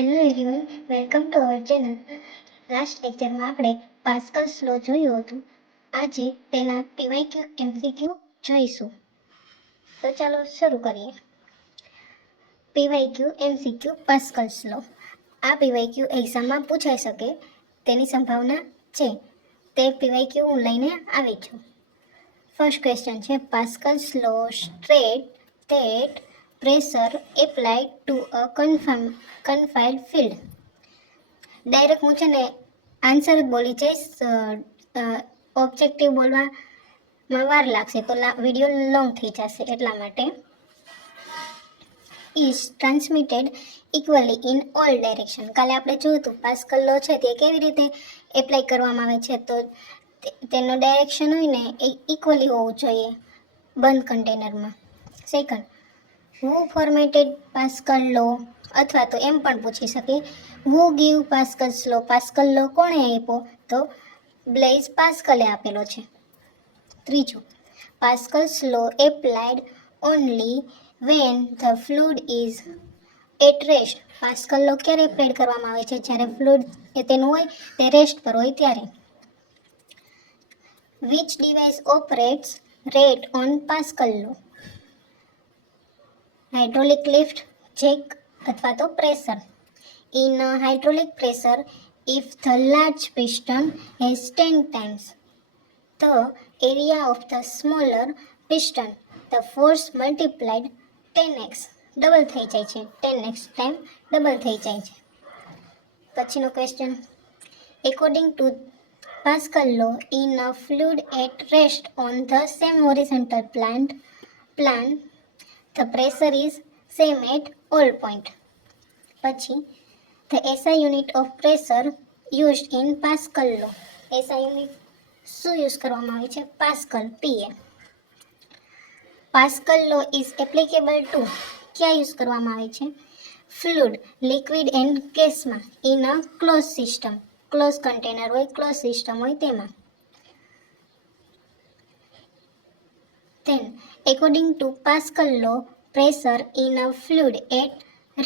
Hello everyone, welcome to our channel. Last લેક્ચરમાં આપણે પાસ્કલ્સ લો જોયું હતું. આજે તેના પીવાયક્યુ એમસીક્યુ જોઈશું. તો ચાલો શરૂ કરીએ. પીવાયક્યુ એમસીક્યુ પાસ્કલ્સ લો. આ પીવાયક્યુ એક્ઝામમાં પૂછાઈ શકે તેની સંભાવના છે. તે પીવાયક્યુ હું લઈને આવી છું. ફર્સ્ટ ક્વેશ્ચન છે, Pascal's law state that pressure applied to a confined field. Direct હું છે ને આન્સર બોલી જઈશ, ઓબ્જેક્ટિવ બોલવામાં વાર લાગશે તો વિડીયો લોંગ થઈ જશે, એટલા માટે. Is transmitted equally in all direction. કાલે આપણે જોયું હતું પાસ્કલ લો છે તે કેવી રીતે એપ્લાય કરવામાં આવે છે, તો તેનો ડાયરેક્શન હોય ને એ ઇક્વલી હોવું જોઈએ બંધ કન્ટેનરમાં. સેકન્ડ, હુ ફોર્મેટેડ પાસ્કલ લો, અથવા તો એમ પણ પૂછી શકે હુ ગીવ પાસ્કલ્સ લો. પાસ્કલ લો કોણે આપ્યો, તો બ્લેઝ પાસ્કલે આપેલો છે. ત્રીજું, Pascal's law applied only when the fluid is at rest. Pascal law ક્યારે એપ્લાઇડ કરવામાં આવે છે, જ્યારે ફ્લુઇડ તેનું હોય તે રેસ્ટ પર હોય ત્યારે. Which device operates rate on Pascal law. Hydraulic lift, jack અથવા તો pressure. In hydraulic pressure, if the large piston has 10 times the area of the smaller piston, the force multiplied 10x. Double થઈ જાય છે, 10x time double થઈ જાય છે. પછીનો question, according to Pascal law, in a fluid at rest on the same horizontal plane the pressure is same at all point. પછી, the SI unit of pressure used in Pascal law. SI unit શું use કરવામાં આવે છે, Pascal, PA. Pascal law is applicable to, ક્યાં use કરવામાં આવે છે, fluid, liquid and ગેસમાં, in a close system, close container હોય, ક્લોઝ સિસ્ટમ હોય તેમાં. Then, according to Pascal law, pressure in a fluid at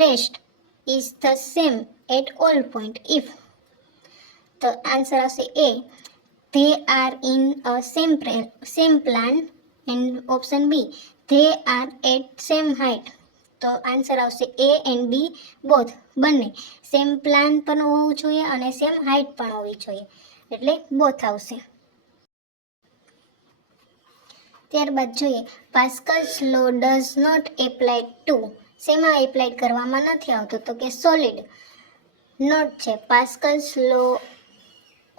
rest is the same at all point if. The answer is A, they are in a same plan, and option B, they are at same height. તો answer આવશે A and B both, બંને same plan પણ હોવું જોઈએ અને same height પણ હોવી જોઈએ, એટલે બોથ આવશે. ત્યારબાદ જોઈએ, પાસ્કલ્સ લો ડઝ નોટ એપ્લાઇડ ટુ. શેમાં એપ્લાઇડ કરવામાં નથી આવતું, તો કે સોલિડ. નોટ છે, પાસ્કલ્સ લો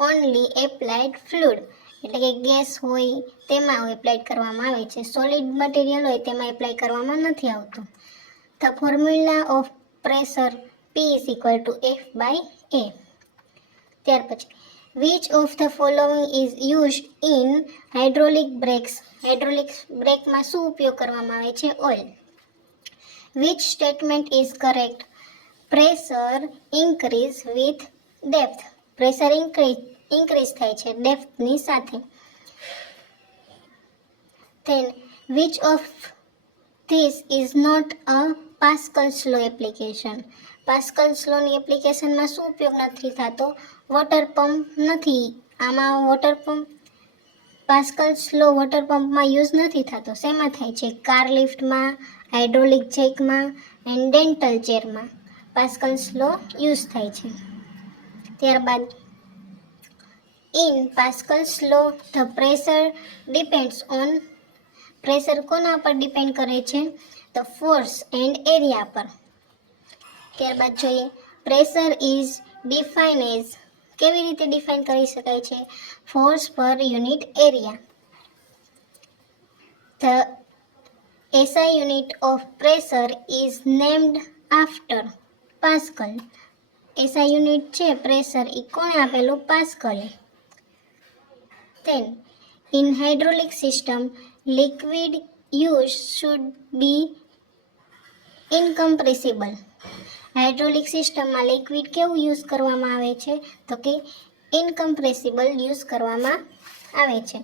ઓનલી એપ્લાઇડ ફ્લુઇડ, એટલે કે ગેસ હોય તેમાં એપ્લાઇડ કરવામાં આવે છે. સોલિડ મટીરિયલ હોય તેમાં એપ્લાય કરવામાં નથી આવતું. The formula of pressure P is equal to F/A. ત્યાર પછી, which of the following is used in hydraulic brakes. Hydraulic બ્રેકમાં શું ઉપયોગ કરવામાં આવે છે, oil. which statement is correct. pressure increase with depth. Pressure increase થાય છે ડેપ્થની સાથે. then which of this is not a Pascal's law application. પાસ્કલ્સ લોની એપ્લિકેશનમાં શું ઉપયોગ નથી થતો, વોટર પંપ નથી. આમાં water pump, Pascal's law water પંપમાં યુઝ નથી થતો. શેમાં થાય છે, કાર લિફ્ટમાં, હાઇડ્રોલિક જેકમાં એન્ડ ડેન્ટલ ચેરમાં પાસ્કલ્સ લો યુઝ થાય છે. ત્યારબાદ, in Pascal's law the pressure depends on. Pressure કોના પર ડિપેન્ડ કરે છે, ધ ફોર્સ એન્ડ એરિયા પર. ત્યારબાદ જોઈએ, પ્રેશર ઇઝ ડિફાઇન એઝ. કેવી રીતે ડિફાઇન કરી શકાય છે, ફોર્સ પર unit area. The SI unit of pressure is named after pascal. SI unit છે પ્રેશર એ કોણે આપેલું, પાસ્કલે. then in hydraulic system, liquid use should be incompressible. Hydraulic સિસ્ટમમાં લિક્વિડ કેવું યુઝ કરવામાં આવે છે, તો કે ઇનકમ્પ્રેસિબલ યુઝ કરવામાં આવે છે.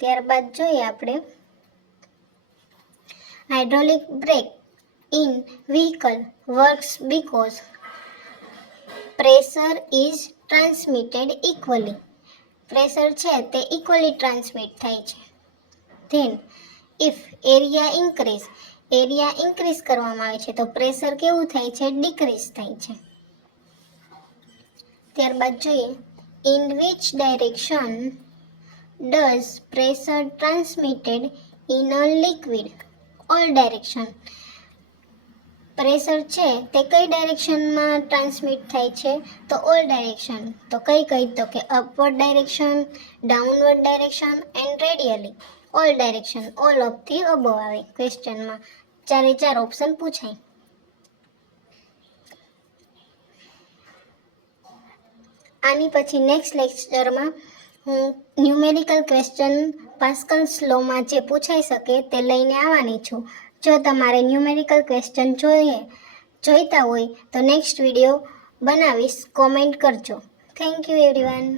ત્યારબાદ જોઈએ આપણે, hydraulic brake in vehicle works because. Pressure is transmitted equally. Pressure છે તે ઇક્વલી ટ્રાન્સમિટ થાય છે. ધેન ઇફ એરિયા ઇન્ક્રીઝ કરવામાં આવે છે તો પ્રેશર કેવું થાય છે? ડિક્રીઝ થાય છે. ત્યારબાદ જોઈએ, in which direction does pressure transmitted in a liquid? All direction. Pressure છે તે કઈ ડાયરેક્શનમાં ટ્રાન્સમિટ થાય છે? તો ઓલ ડાયરેક્શન. તો કઈ તો કે upward direction, downward direction and radially. All direction, all of the above આવે ક્વેશ્ચનમાં. 4 ઓપ્શન પૂછાય. આની પછી નેક્સ્ટ લેક્ચરમાં હું ન્યુમેરિકલ ક્વેશ્ચન પાસ્કલ્સ લોમાં જે પૂછાઈ શકે તે લઈને આવવાની છું. જો તમારે ન્યુમેરિકલ ક્વેશ્ચન જોઈતા હોય તો નેક્સ્ટ વિડીયો બનાવીશ. કોમેન્ટ કરજો. Thank you everyone.